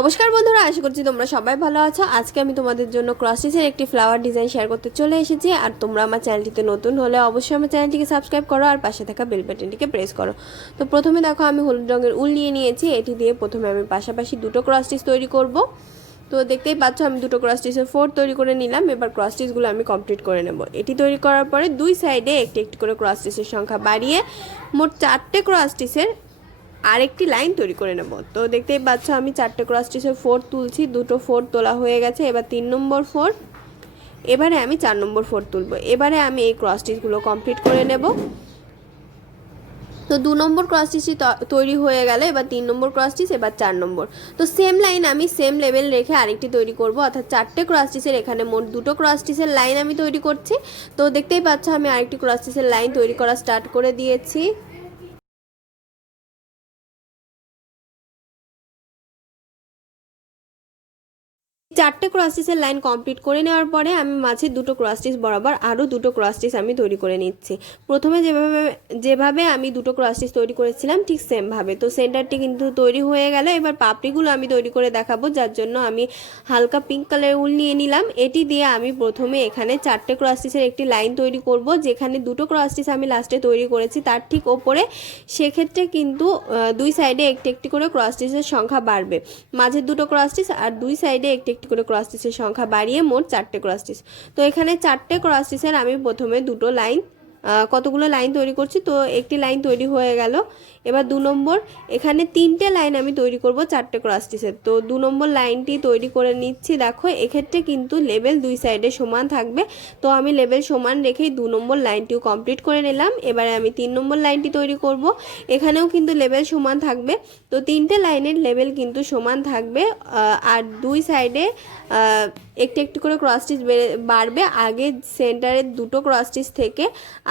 নমস্কার বন্ধুরা, আশা করছি তোমরা সবাই ভালো আছো। আজকে আমি তোমাদের জন্য ক্রস স্টিচের একটি ফ্লাওয়ার ডিজাইন শেয়ার করতে চলে এসেছি। আর তোমরা আমার চ্যানেলটিতে নতুন হলে অবশ্যই আমার চ্যানেলটিকে সাবস্ক্রাইব করো আর পাশে থাকা বেল বাটনটিকে প্রেস করো। তো প্রথমে দেখো আমি হলুদ রঙের উল নিয়ে নিয়েছি। এটি দিয়ে প্রথমে আমি পাশাপাশি দুটো ক্রস স্টিচ তৈরি করব। তো দেখতেই পাচ্ছ আমি দুটো ক্রস স্টিচের 4 তৈরি করে নিলাম। এবার ক্রস স্টিচগুলো আমি কমপ্লিট করে নেব। এটি তৈরি করার পরে দুই সাইডে একটি একটি করে ক্রস স্টিচের সংখ্যা বাড়িয়ে মোট 4টে ক্রস স্টিচের আরেকটি লাইন তৈরি করে নেব। তো দেখতেই পাচ্ছ আমি 4টে ক্রস স্টিচের 4 তুলছি, দুটো 4 তোলা হয়ে গেছে। এবার 3 নম্বর 4, এবারে আমি 4 নম্বর 4 তুলব। এবারে আমি এই ক্রস স্টিচগুলো কমপ্লিট করে নেব। তো 2 নম্বর ক্রস স্টিচটি তৈরি হয়ে গেল। এবার 3 নম্বর ক্রস স্টিচ, এবার 4 নম্বর। তো সেম লাইন আমি সেম লেভেল রেখে আরেকটি তৈরি করব, অর্থাৎ 4টে ক্রস স্টিচের এখানে মোট দুটো ক্রস স্টিচের লাইন আমি তৈরি করছি। তো দেখতেই পাচ্ছ আমি আরেকটি ক্রস স্টিচের লাইন তৈরি করা স্টার্ট করে দিয়েছি। চারটে ক্রস স্টিচের লাইন কমপ্লিট করে নেওয়ার পরে আমি মাঝে দুটো ক্রস স্টিচ বরাবর আরও দুটো ক্রস স্টিচ আমি তৈরি করে নিচ্ছি। প্রথমে যেভাবে আমি দুটো ক্রস স্টিচ তৈরি করেছিলাম ঠিক সেমভাবে। তো সেন্টারটি কিন্তু তৈরি হয়ে গেল। এবার পাপড়িগুলো আমি তৈরি করে দেখাবো, যার জন্য আমি হালকা পিঙ্ক কালারের উল নিয়ে নিলাম। এটি দিয়ে আমি প্রথমে এখানে 4টে ক্রস স্টিচের একটি লাইন তৈরি করব। যেখানে দুটো ক্রস স্টিচ আমি লাস্টে তৈরি করেছি তার ঠিক ওপরে, সেক্ষেত্রে কিন্তু দুই সাইডে একটি একটি করে ক্রস স্টিচের সংখ্যা বাড়বে। মাঝের দুটো ক্রস স্টিচ আর দুই সাইডে একটি একটি করে ক্রস স্টিচের সংখ্যা বাড়িয়ে মোট 4টে ক্রস স্টিচ। তো এখানে 4টে ক্রস স্টিচের আমি প্রথমে দুটো লাইন, কতগুলো লাইন তৈরি করছি, তো একটি লাইন তৈরি হয়ে গেল। এবার 2 নম্বর, এখানে 3টে লাইন আমি তৈরি করব 4টে ক্রস স্টিচের। তো 2 নম্বর লাইনটি তৈরি করে নিচ্ছি। দেখো এক্ষেত্রে কিন্তু লেভেল দুই সাইডে সমান থাকবে। তো আমি লেভেল সমান রেখেই 2 নম্বর লাইনটিও কমপ্লিট করে নিলাম। এবারে আমি 3 নম্বর লাইনটি তৈরি করব। এখানেও কিন্তু লেভেল সমান থাকবে। তো 3টে লাইনের লেভেল কিন্তু সমান থাকবে। আর দুই সাইডে একটু একটু করে ক্রস স্টিচ বাড়বে আগে সেন্টারের দুটো ক্রস স্টিচ থেকে।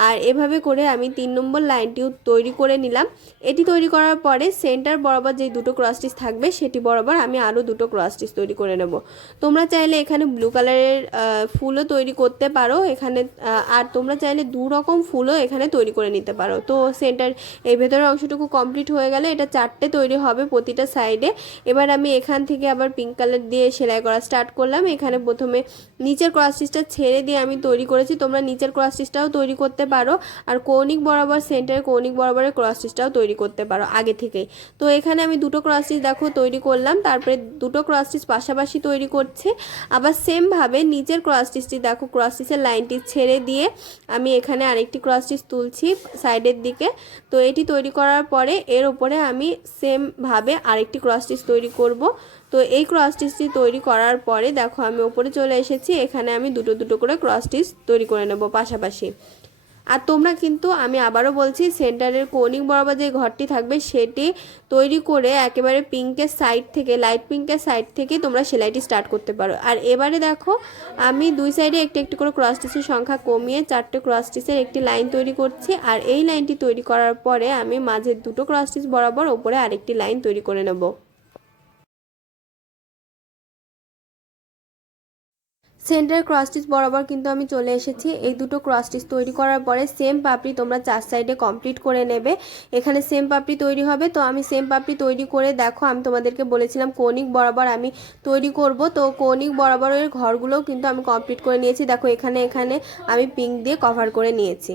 আর এভাবে করে আমি 3 নম্বর লাইনটিও তৈরি করে নিলাম। এটি তৈরি করার পরে সেন্টার বরাবর যে দুটো ক্রস স্টিচ থাকবে সেটি বরাবর আমি আরও দুটো ক্রস স্টিচ তৈরি করে নেব। তোমরা চাইলে এখানে ব্লু কালারের ফুলও তৈরি করতে পারো এখানে, আর তোমরা চাইলে দু রকম ফুলও এখানে তৈরি করে নিতে পারো। তো সেন্টার এই ভেতরের অংশটুকু কমপ্লিট হয়ে গেলে এটা 4টে তৈরি হবে প্রতিটা সাইডে। এবার আমি এখান থেকে আবার পিঙ্ক কালার দিয়ে সেলাই করা স্টার্ট করলাম। এখানে প্রথমে নিচের ক্রস স্টিচটা ছেড়ে দিয়ে আমি তৈরি করেছি, তোমরা নিচের ক্রস স্টিচটাও তৈরি করতে পারো। আর কৌণিক বরাবর সেন্টারে কৌণিক বরাবরের ক্রস স্টিচটাও তৈরি করতে পারো আগে থেকেই। তো এখানে আমি দুটো ক্রস স্টিচ দেখো তৈরি করলাম, তারপরে দুটো ক্রস স্টিচ পাশাপাশি তৈরি করছি। আবার সেমভাবে নিচের ক্রস স্টিচটি দেখো ক্রস স্টিচের লাইনটি ছেড়ে দিয়ে আমি এখানে আরেকটি ক্রস স্টিচ তুলছি সাইডের দিকে। তো এটি তৈরি করার পরে এর উপরে আমি সেমভাবে আরেকটি ক্রস স্টিচ তৈরি করব। তো এই ক্রস স্টিচটি তৈরি করার পরে দেখো আমি ওপরে চলে এসেছি। এখানে আমি দুটো দুটো করে ক্রস স্টিচ তৈরি করে নেব পাশাপাশি। আর তোমরা কিন্তু আমি আবারও বলছি সেন্টারের কৌণিক বরাবর যে ঘরটি থাকবে সেটি তৈরি করে একেবারে পিঙ্কের সাইড থেকে, লাইট পিঙ্কের সাইড থেকে তোমরা সেলাইটি স্টার্ট করতে পারো। আর এবারে দেখো আমি দুই সাইডে একটি একটি করে ক্রস স্টিচের সংখ্যা কমিয়ে 4টে ক্রস স্টিচের একটি লাইন তৈরি করছি। আর এই লাইনটি তৈরি করার পরে আমি মাঝের দুটো ক্রস স্টিচ বরাবর ওপরে আরেকটি লাইন তৈরি করে নেব। সেন্টার ক্রস স্টিচ বরাবর কিন্তু আমি চলে এসেছি। এই দুটো ক্রস স্টিচ তৈরি করার পরে সেম পাপড়ি তোমরা 4 সাইডে কমপ্লিট করে নেবে। এখানে সেম পাপড়ি তৈরি হবে। তো আমি সেম পাপড়ি তৈরি করে দেখো আমি তোমাদেরকে বলেছিলাম কৌণিক বরাবর আমি তৈরি করব। তো কৌণিক বরাবরের ঘরগুলোও কিন্তু আমি কমপ্লিট করে নিয়েছি। দেখো এখানে আমি পিঙ্ক দিয়ে কভার করে নিয়েছি।